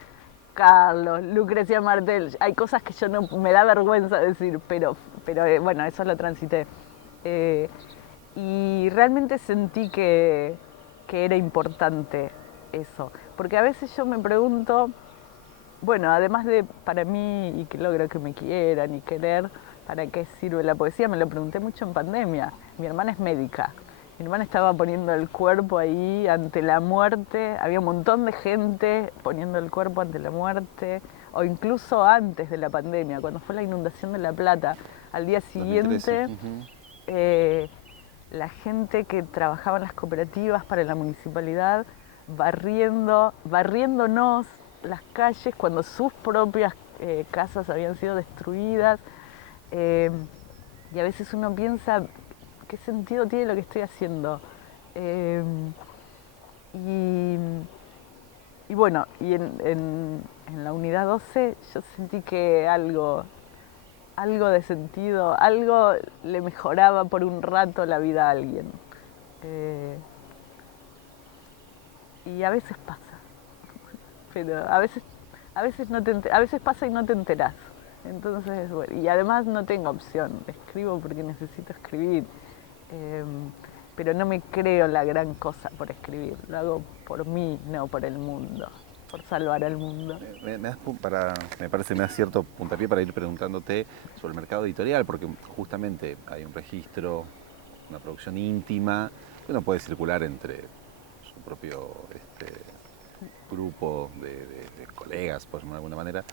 Carlos, Lucrecia Martel, hay cosas que yo no me da vergüenza decir, pero bueno, eso lo transité. Y realmente sentí que era importante eso. Porque a veces yo me pregunto, bueno, además de para mí y que logro que me quieran y querer, ¿para qué sirve la poesía? Me lo pregunté mucho en pandemia. Mi hermana es médica. Mi hermana estaba poniendo el cuerpo ahí ante la muerte. Había un montón de gente poniendo el cuerpo ante la muerte. O incluso antes de la pandemia, cuando fue la inundación de La Plata. Al día siguiente, 2013. La gente que trabajaba en las cooperativas para la municipalidad barriéndonos las calles cuando sus propias casas habían sido destruidas. Y a veces uno piensa, ¿qué sentido tiene lo que estoy haciendo? Y bueno, y en la unidad 12 yo sentí que algo de sentido, algo le mejoraba por un rato la vida a alguien. Y a veces pasa, pero a veces pasa y no te enterás. Entonces, bueno, y además no tengo opción, escribo porque necesito escribir, eh, pero no me creo la gran cosa por escribir, lo hago por mí, no por el mundo, por salvar al mundo. Me parece que me da cierto puntapié para ir preguntándote sobre el mercado editorial, porque justamente hay un registro, una producción íntima, que uno puede circular entre su propio grupo de colegas, por llamarlo de alguna manera,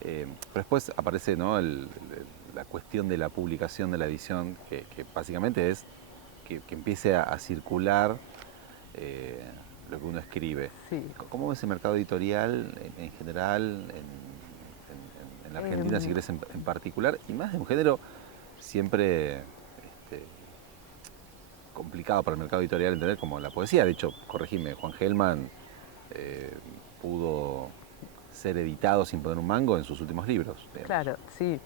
pero después aparece, ¿no?, la cuestión de la publicación, de la edición, que básicamente es que empiece a circular lo que uno escribe. Sí. ¿Cómo ves el mercado editorial en general, en la Argentina, si querés, en particular, y más de un género siempre complicado para el mercado editorial entender, como la poesía? De hecho, corregime, Juan Gelman pudo ser editado sin poner un mango en sus últimos libros, digamos. Claro, sí.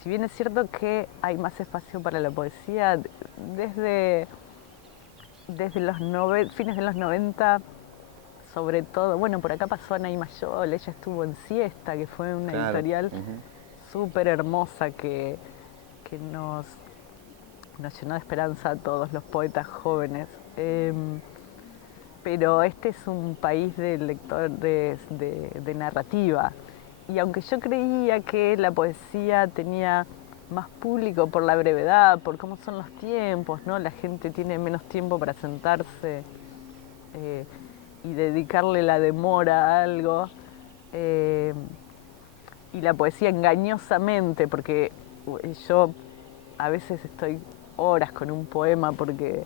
Si bien es cierto que hay más espacio para la poesía, desde los fines de los 90, sobre todo, bueno, por acá pasó Anaí Mayol, ella estuvo en Siesta, que fue una editorial súper hermosa que nos llenó de esperanza a todos los poetas jóvenes. Pero este es un país de lector de narrativa. Y aunque yo creía que la poesía tenía más público por la brevedad, por cómo son los tiempos, ¿no? La gente tiene menos tiempo para sentarse y dedicarle la demora a algo. Y la poesía engañosamente, porque yo a veces estoy horas con un poema porque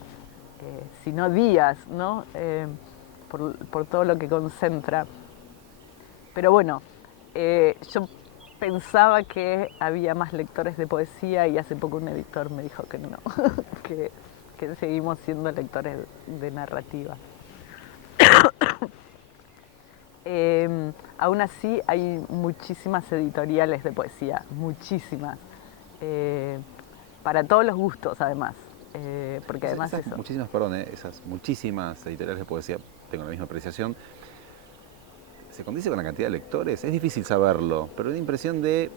si no días, ¿no? Por todo lo que concentra. Pero bueno, yo pensaba que había más lectores de poesía y hace poco un editor me dijo que no, que seguimos siendo lectores de narrativa. Aún así hay muchísimas editoriales de poesía, muchísimas, para todos los gustos además. Porque además esas muchísimas editoriales de poesía, tengo la misma apreciación, ¿se condice con la cantidad de lectores? Es difícil saberlo, pero una impresión de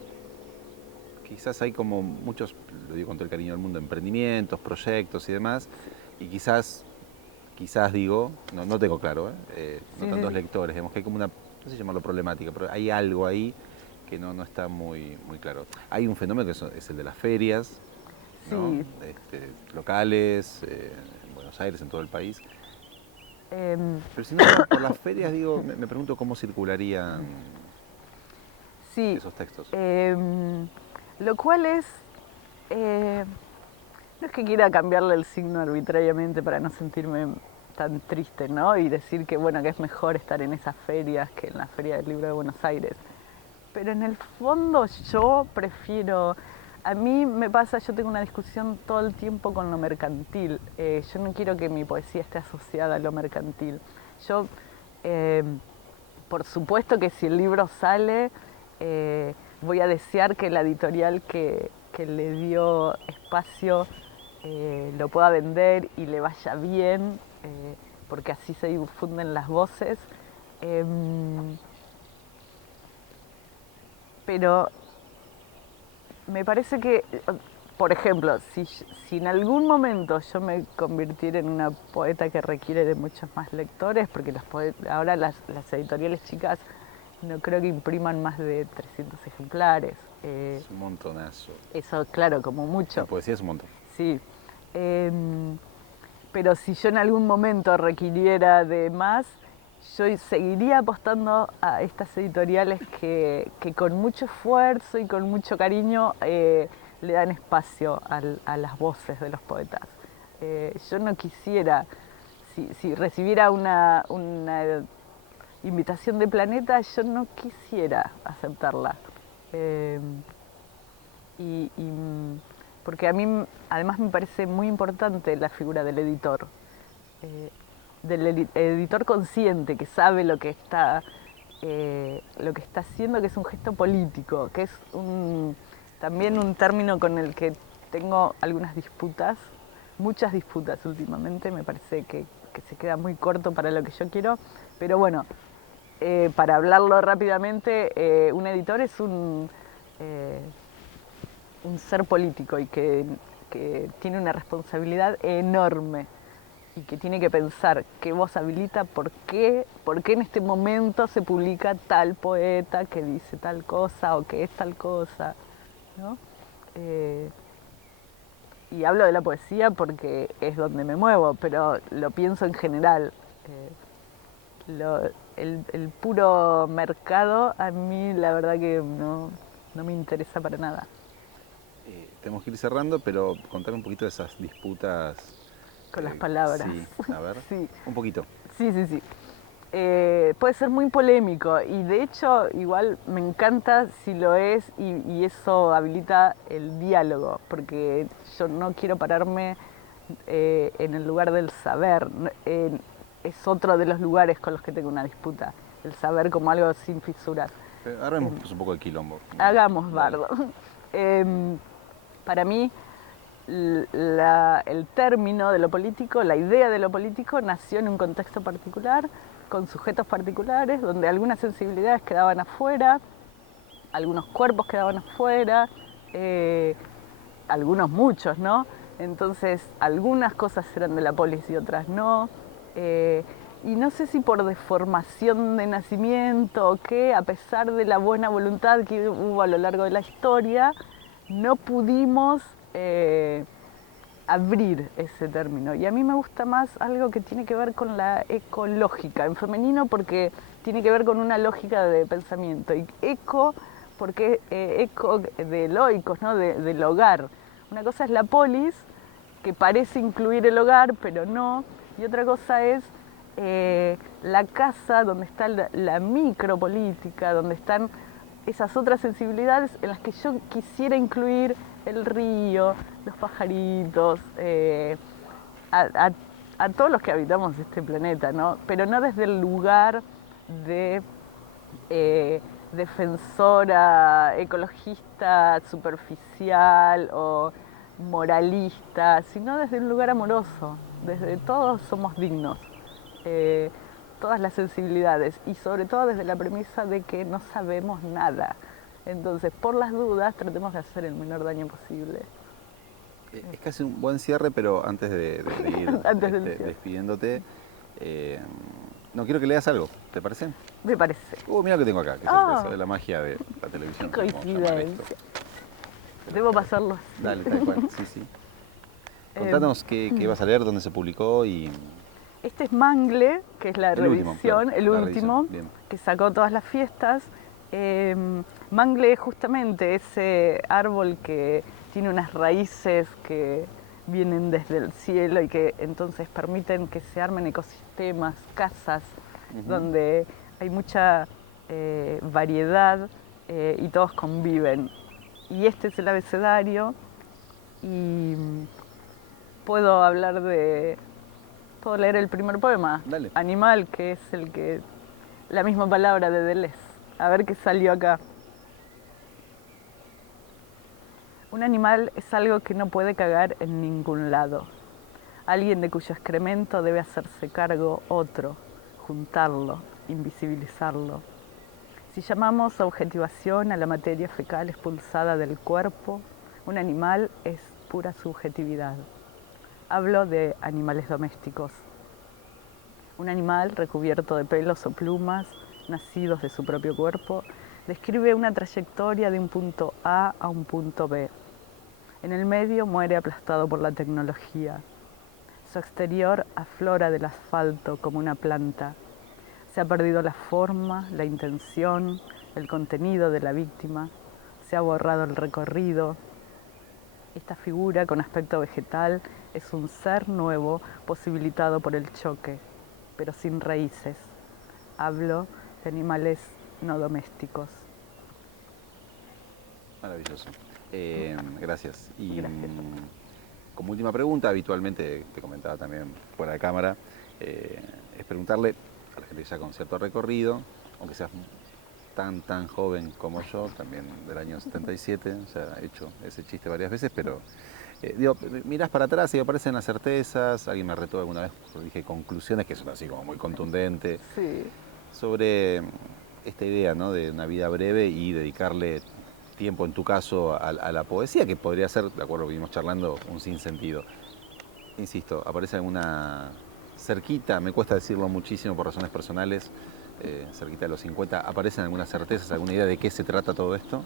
quizás hay como muchos, lo digo con todo el cariño del mundo, emprendimientos, proyectos y demás, y quizás digo, no tengo claro, no tantos lectores, digamos que hay como una, no sé llamarlo problemática, pero hay algo ahí que no está muy claro. Hay un fenómeno que es el de las ferias, ¿no? Sí. Locales, en Buenos Aires, en todo el país. Pero si no por las ferias, digo, me pregunto cómo circularían esos textos. Lo cual es, no es que quiera cambiarle el signo arbitrariamente para no sentirme tan triste, ¿no? Y decir que, bueno, que es mejor estar en esas ferias que en la Feria del Libro de Buenos Aires. Pero en el fondo yo prefiero, a mí me pasa, yo tengo una discusión todo el tiempo con lo mercantil. Yo no quiero que mi poesía esté asociada a lo mercantil. Yo, por supuesto que si el libro sale, voy a desear que la editorial que le dio espacio lo pueda vender y le vaya bien, porque así se difunden las voces. Pero me parece que, por ejemplo, si en algún momento yo me convirtiera en una poeta que requiere de muchos más lectores, porque ahora las editoriales chicas no creo que impriman más de 300 ejemplares. Es un montonazo. Eso, claro, como mucho. La poesía es un montón. Sí. Pero si yo en algún momento requiriera de más, yo seguiría apostando a estas editoriales que con mucho esfuerzo y con mucho cariño le dan espacio a las voces de los poetas. Yo no quisiera, si recibiera una invitación de Planeta, yo no quisiera aceptarla. Porque a mí además me parece muy importante la figura del editor. Del editor consciente, que sabe lo que está haciendo, que es un gesto político, que es también un término con el que tengo algunas disputas, muchas disputas últimamente. Me parece que se queda muy corto para lo que yo quiero, pero bueno, para hablarlo rápidamente, un editor es un ser político y que tiene una responsabilidad enorme y que tiene que pensar qué voz habilita, por qué en este momento se publica tal poeta que dice tal cosa o que es tal cosa, ¿no? Y hablo de la poesía porque es donde me muevo, pero lo pienso en general. El puro mercado a mí la verdad que no me interesa para nada. Tenemos que ir cerrando, pero contar un poquito de esas disputas. Con las palabras. Sí, a ver, Sí, un poquito. sí. Puede ser muy polémico y de hecho igual me encanta si lo es y eso habilita el diálogo, porque yo no quiero pararme en el lugar del saber. Es otro de los lugares con los que tengo una disputa, el saber como algo sin fisuras. Armemos un poco de quilombo. Hagamos Dale. bardo. Para mí, el término de lo político, la idea de lo político, nació en un contexto particular, con sujetos particulares, donde algunas sensibilidades quedaban afuera, algunos cuerpos quedaban afuera, algunos muchos, ¿no? Entonces, algunas cosas eran de la polis y otras no. Y no sé si por deformación de nacimiento o qué, a pesar de la buena voluntad que hubo a lo largo de la historia, no pudimos abrir ese término. Y a mí me gusta más algo que tiene que ver con la ecológica, en femenino porque tiene que ver con una lógica de pensamiento. Y eco, porque eco del oikos, ¿no? Del hogar. Una cosa es la polis, que parece incluir el hogar, pero no. Y otra cosa es la casa, donde está la micropolítica, donde están esas otras sensibilidades en las que yo quisiera incluir el río, los pajaritos, a todos los que habitamos este planeta, ¿no? Pero no desde el lugar de defensora, ecologista, superficial o moralista, sino desde un lugar amoroso, desde todos somos dignos, eh, todas las sensibilidades y sobre todo desde la premisa de que no sabemos nada. Entonces, por las dudas, tratemos de hacer el menor daño posible. Es casi un buen cierre, pero antes de ir Antes del cierre. despidiéndote, no quiero que leas algo, ¿te parece? Me parece. Mira lo que tengo acá, qué sorpresa, de la magia de la televisión. Qué podemos llamar esto. coincidencia. Debo pasarlo así. Dale, tal cual, sí. Contanos qué vas a leer, dónde se publicó y... Este es Mangle, que es la revisión, el último, que sacó todas las fiestas. Mangle es justamente ese árbol que tiene unas raíces que vienen desde el cielo y que entonces permiten que se armen ecosistemas, casas, donde hay mucha variedad y todos conviven. Y este es el abecedario y puedo hablar de... ¿Puedo leer el primer poema? Dale. Animal, que es la misma palabra de Deleuze. A ver qué salió acá. Un animal es algo que no puede cagar en ningún lado. Alguien de cuyo excremento debe hacerse cargo otro, juntarlo, invisibilizarlo. Si llamamos objetivación a la materia fecal expulsada del cuerpo, un animal es pura subjetividad. Hablo de animales domésticos. Un animal recubierto de pelos o plumas, nacidos de su propio cuerpo, describe una trayectoria de un punto A a un punto B. En el medio muere aplastado por la tecnología. Su exterior aflora del asfalto como una planta. Se ha perdido la forma, la intención, el contenido de la víctima. Se ha borrado el recorrido. Esta figura con aspecto vegetal es un ser nuevo posibilitado por el choque, pero sin raíces. Hablo de animales no domésticos. Maravilloso. Gracias. Y Gracias. como última pregunta, habitualmente te comentaba también fuera de cámara, es preguntarle a la gente ya con cierto recorrido, aunque seas tan joven como yo, también del año 77, o sea, he hecho ese chiste varias veces, pero mirás para atrás y aparecen las certezas, alguien me retó alguna vez porque dije conclusiones, que son así como muy contundentes. Sí. sobre esta idea, ¿no?, de una vida breve y dedicarle tiempo, en tu caso, a la poesía, que podría ser, de acuerdo, vinimos charlando, un sinsentido. Insisto, aparece alguna cerquita, me cuesta decirlo muchísimo por razones personales, cerquita de los 50, ¿aparecen algunas certezas, alguna idea de qué se trata todo esto?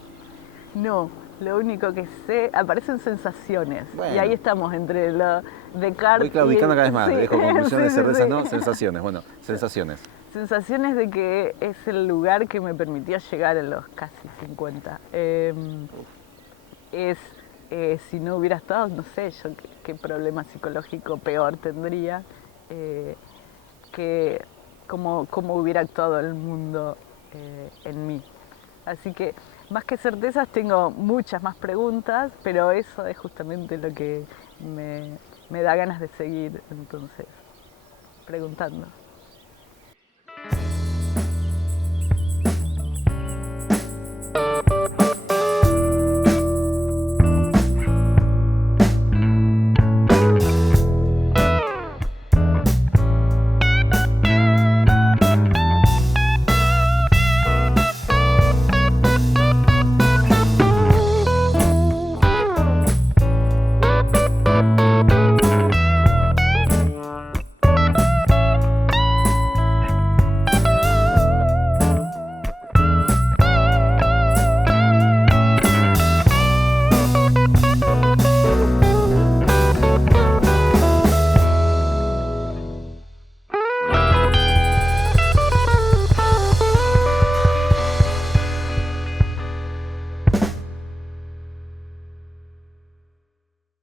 No, lo único que sé, aparecen sensaciones. Bueno. Y ahí estamos entre lo Descartes Voy claudicando y cada vez más, sí, dejo conclusiones, sí, certezas, sí. no, sensaciones. Bueno, sensaciones. Sensaciones de que es el lugar que me permitió llegar a los casi 50. Es, si no hubiera estado, no sé yo qué problema psicológico peor tendría, eh, que cómo hubiera actuado el mundo en mí. Así que más que certezas tengo muchas más preguntas, pero eso es justamente lo que me da ganas de seguir entonces preguntando.